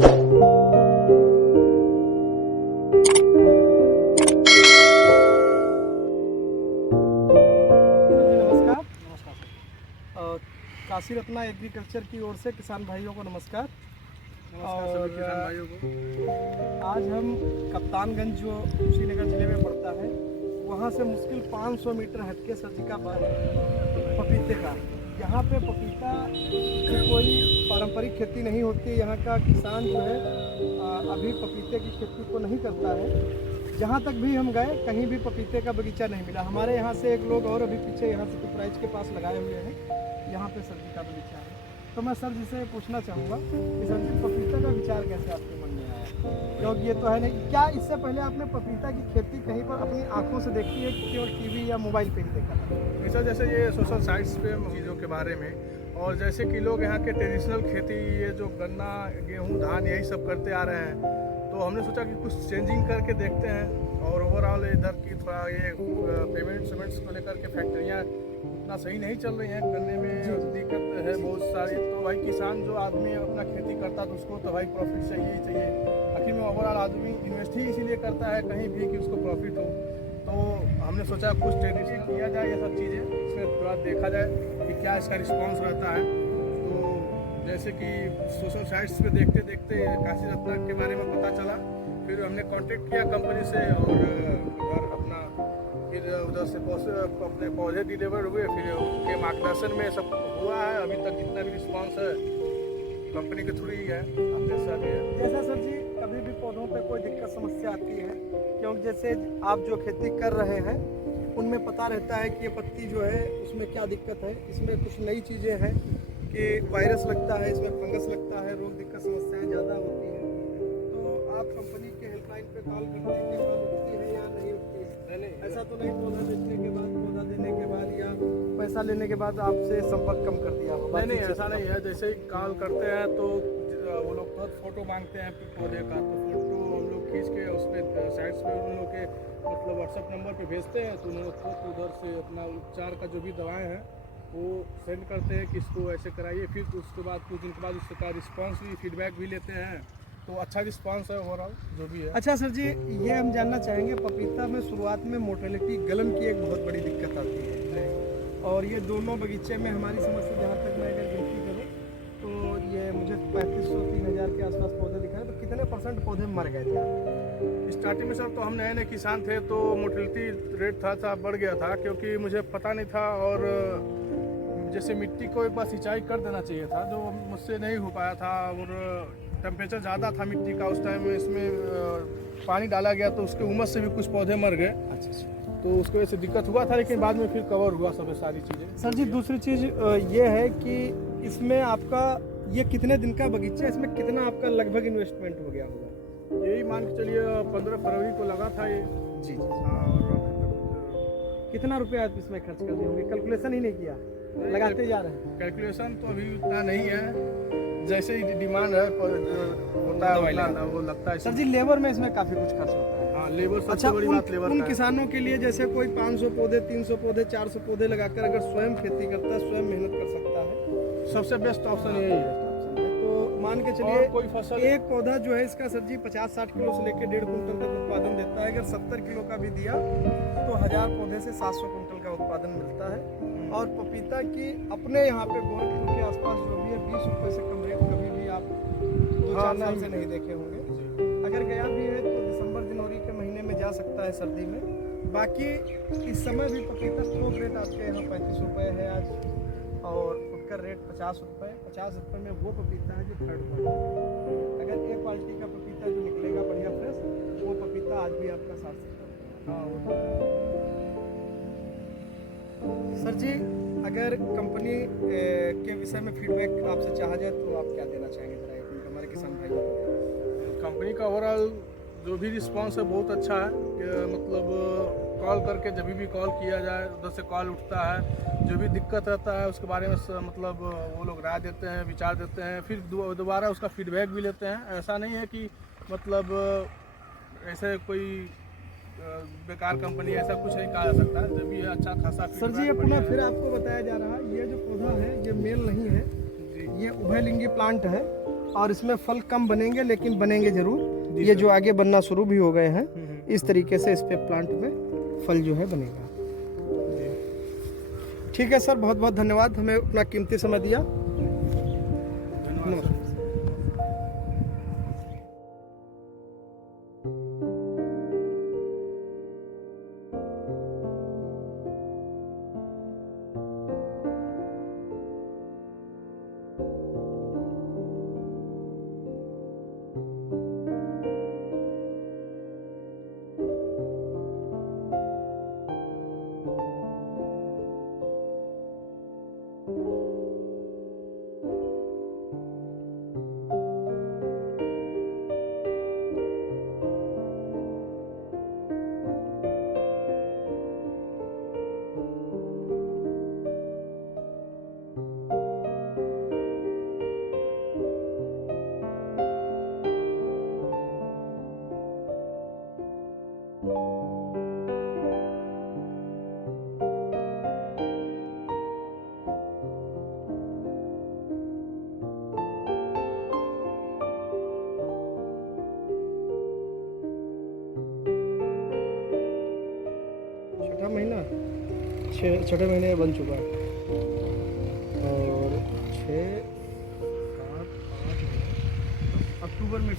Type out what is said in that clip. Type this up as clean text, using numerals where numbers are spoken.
Kashi Ratna agriculture की ओर से किसान भाइयों को नमस्कार। और किसान भाइयों को आज हम कप्तानगंज जो कुशीनगर ज़िले में पड़ता है वहाँ से मुश्किल 500 मीटर हटके सरजी का बाग है पपीते का। यहाँ पे पपीता की कोई पारंपरिक खेती नहीं होती। यहाँ का किसान जो है अभी पपीते की खेती को नहीं करता है। जहाँ तक भी हम गए कहीं भी पपीते का बगीचा नहीं मिला। हमारे यहाँ से एक लोग और अभी पीछे यहाँ से पिपराइज के पास लगाए हुए हैं, यहाँ पे सब्जी का बगीचा है। तो मैं सर जी से पूछना चाहूँगा कि सर जी पपीता का विचार कैसे आपके मन में आया? क्योंकि ये तो है नहीं, क्या इससे पहले आपने पपीता की खेती कहीं पर अपनी आंखों से देखी है कि केवल टीवी या मोबाइल पे ही देखा था? ऐसा जैसे ये सोशल साइट्स पे चीज़ों के बारे में, और जैसे कि लोग यहाँ के ट्रेडिशनल खेती ये जो गन्ना गेहूँ धान यही सब करते आ रहे हैं, तो हमने सोचा कि कुछ चेंजिंग करके देखते हैं। और ओवरऑल इधर की थोड़ा ये पेमेंट्स को लेकर के फैक्ट्रियाँ उतना सही नहीं चल रही हैं, करने में दिक्कत है बहुत सारी। तो भाई किसान जो आदमी अपना खेती करता तो उसको तो भाई प्रॉफिट चाहिए ही चाहिए। आखिर में ओवरऑल आदमी इन्वेस्ट ही इसीलिए करता है कहीं भी कि उसको प्रॉफिट हो। तो हमने सोचा कुछ ट्रेडिशन किया जाए ये सब चीज़ें, इसमें थोड़ा देखा जाए कि क्या इसका रिस्पॉन्स रहता है। तो जैसे कि सोशल साइट्स पे देखते देखते काशी रत्ना के बारे में पता चला, फिर हमने कांटेक्ट किया कंपनी से और अपना फिर उधर से अपने पौधे डिलीवर हुए। फिर उनके मार्गदर्शन में सब हुआ है। अभी तक जितना भी रिस्पॉन्स है कंपनी के थ्रू ही है। आप जैसा भी है, जैसा सर जी कभी भी पौधों पे कोई दिक्कत समस्या आती है, क्योंकि जैसे आप जो खेती कर रहे हैं उनमें पता रहता है कि ये पत्ती जो है उसमें क्या दिक्कत है। इसमें कुछ नई चीज़ें हैं कि वायरस लगता है, इसमें फंगस लगता है, रोग दिक्कत समस्याएं ज़्यादा होती हैं। तो आप कंपनी के हेल्पलाइन पे कॉल करते हैं कि कॉल उठती है या नहीं उठती है? नहीं, ऐसा तो नहीं पौधा बेचने के बाद, पौधा देने के बाद या पैसा लेने के बाद आपसे संपर्क कम कर दिया हो? नहीं ऐसा नहीं है। जैसे ही कॉल करते हैं तो वो लोग तुरंत फ़ोटो मांगते हैं पौधे का, तो फ़ोटो हम लोग खींच के उस पर साइट्स पे उन लोग के मतलब व्हाट्सएप नंबर पे भेजते हैं। तो उन लोग खुद उधर से अपना उपचार का जो भी दवाएं हैं वो सेंड करते हैं कि इसको ऐसे कराइए। फिर उसके बाद कुछ दिन के बाद उसका रिस्पांस भी फीडबैक भी लेते हैं। तो अच्छा रिस्पांस है ओवरऑल जो भी है। अच्छा सर जी, ये हम जानना चाहेंगे पपीता में शुरुआत में मोर्टेलिटी गलन की एक बहुत बड़ी दिक्कत आती है, और ये दोनों बगीचे में हमारी समझ से जहाँ तक मैं अगर गिनती करूँ तो ये मुझे 3500-3000 के आसपास पौधे दिखाए। तो कितने % पौधे मर गए थे स्टार्टिंग में? सर तो हम नए किसान थे तो मोर्टेलिटी रेट था बढ़ गया था, क्योंकि मुझे पता नहीं था। और जैसे मिट्टी को एक बार सिंचाई कर देना चाहिए था, जो मुझसे नहीं हो पाया था। और टेम्परेचर ज़्यादा था मिट्टी का उस टाइम, इसमें पानी डाला गया तो उसके उमस से भी कुछ पौधे मर गए। अच्छा, तो उसकी वजह से दिक्कत हुआ था, लेकिन बाद में फिर कवर हुआ सब सारी चीज़ें। सर जी दूसरी चीज़ ये है कि इसमें आपका ये कितने दिन का बगीचा, इसमें कितना आपका लगभग इन्वेस्टमेंट हो गया होगा? यही मान के चलिए 15 फरवरी को लगा था ये। जी। और कितना रुपया आप इसमें खर्च कर दिए होंगे? कैलकुलेशन ही नहीं किया, लगाते जा रहे हैं? कैलकुलेशन तो अभी उतना नहीं है, जैसे ही डिमांड है होता है वो लगता है। सर जी लेबर में इसमें काफ़ी कुछ खर्च होता है। हाँ, लेबर सबसे अच्छा, बड़ी बात लेबर उन का है। किसानों के लिए जैसे कोई 500 पौधे, 300 पौधे, 400 पौधे लगाकर अगर स्वयं खेती करता है, स्वयं मेहनत कर सकता है, सबसे बेस्ट ऑप्शन यही है। तो मान के और चलिए कोई फसल एक पौधा जो है इसका सर जी 50-60 किलो से लेकर 1.5 कुंटल तक उत्पादन देता है। अगर 70 किलो का भी दिया तो 1000 पौधे से 700 कुंटल का उत्पादन मिलता है। और पपीता की अपने यहाँ पे गोरखपुर के आसपास जो भी है 20 रुपये से कम रेट कभी भी आप 2-4 साल से नहीं देखे होंगे। अगर गया भी है तो दिसंबर जनवरी के महीने में जा सकता है सर्दी में। बाकी इस समय भी पपीता थोक रेट आपके यहाँ 35 रुपये है आज, और फुटकर रेट 50 रुपये। 50 रुपये में वो पपीता है जो थर्ड क्वालिटी। अगर एक क्वालिटी का पपीता जो निकलेगा बढ़िया फ्रेश, वो पपीता आज भी आपका 60-70 रुपये। सर जी अगर कंपनी के विषय में फीडबैक आपसे चाहा जाए तो आप क्या देना चाहेंगे जरा हमारे किसान भाइयों को? कंपनी का ओवरऑल जो भी रिस्पांस है बहुत अच्छा है। मतलब कॉल करके जब भी कॉल किया जाए उधर से कॉल उठता है, जो भी दिक्कत रहता है उसके बारे में मतलब वो लोग राय देते हैं, विचार देते हैं, फिर दोबारा उसका फीडबैक भी लेते हैं। ऐसा नहीं है कि मतलब ऐसे कोई बेकार कंपनी, ऐसा कुछ नहीं कहा जा सकता। जब भी अच्छा खासा सर जी अपना फिर आपको बताया जा रहा है, ये जो पौधा है ये मेल नहीं है, ये उभयलिंगी प्लांट है। और इसमें फल कम बनेंगे लेकिन बनेंगे जरूर। ये जो आगे बनना शुरू भी हो गए हैं, इस तरीके से इस पे प्लांट में फल जो है बनेगा। ठीक है सर, बहुत बहुत धन्यवाद, हमें अपना कीमती समय दिया। धन्यवाद सर। छठे महीने में बन चुका है और 6, 7, 8 अक्टूबर में